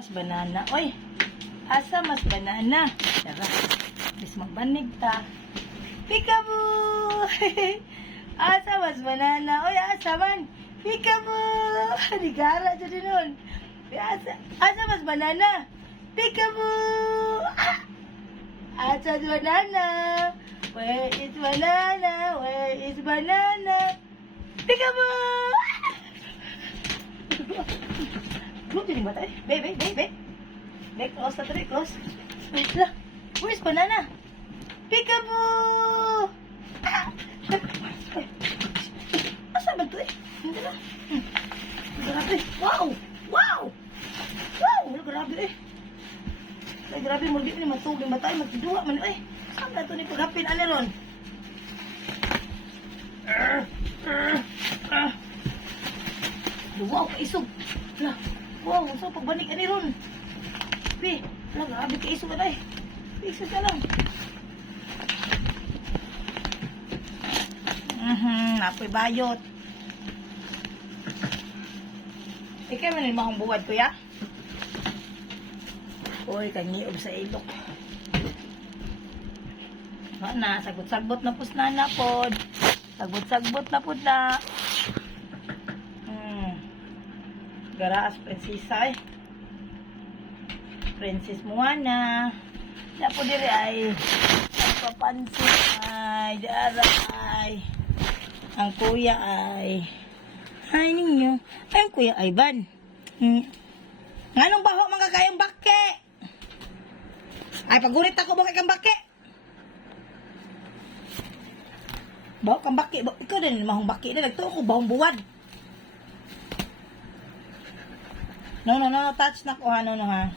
Mas banana. Oy, asa mas banana? Tara, bis magbanig ta. Peekaboo! Asa mas banana? Oy, asa man? Peekaboo! Ligara dyan din nun. Asa mas banana? Peekaboo! Asa mas banana? Where is banana? Where is banana? Peekaboo! Close din ba tayo? Be. Be, close na tayo, close. Wait lang. Where's banana? Peekaboo! Asa ba ito eh? Hindi na. Grabe. Wow! Wow! Wow! Grabe eh. Ay, grabe. Muli ni matubig ba tayo? Magdua man eh. Saan na ito ni paghapin? Ano ron? Wow, kaisog. Wow, so pagbalik ani ron. Be, grabe kaisog ka tayo. Kaisog ka lang. Apoy bayot. Ikaw man yung mahong buwad, kuya? Uy, kangiyob sa ilok. Na, sagbot-sagbot na pus na pod. Sagbot-sagbot na pod na. Garaas, prinsesa eh. Princess Moana. Dapo diri ay papansin ay dara ay ang kuya ay ninyo ay ang kuya ay ban nganong baho mga kayang bake ay pagurit ako bakit kang bake baho kang bake ikaw din mahong bake na nagtuo ko bahong buwad no touch na ko no ha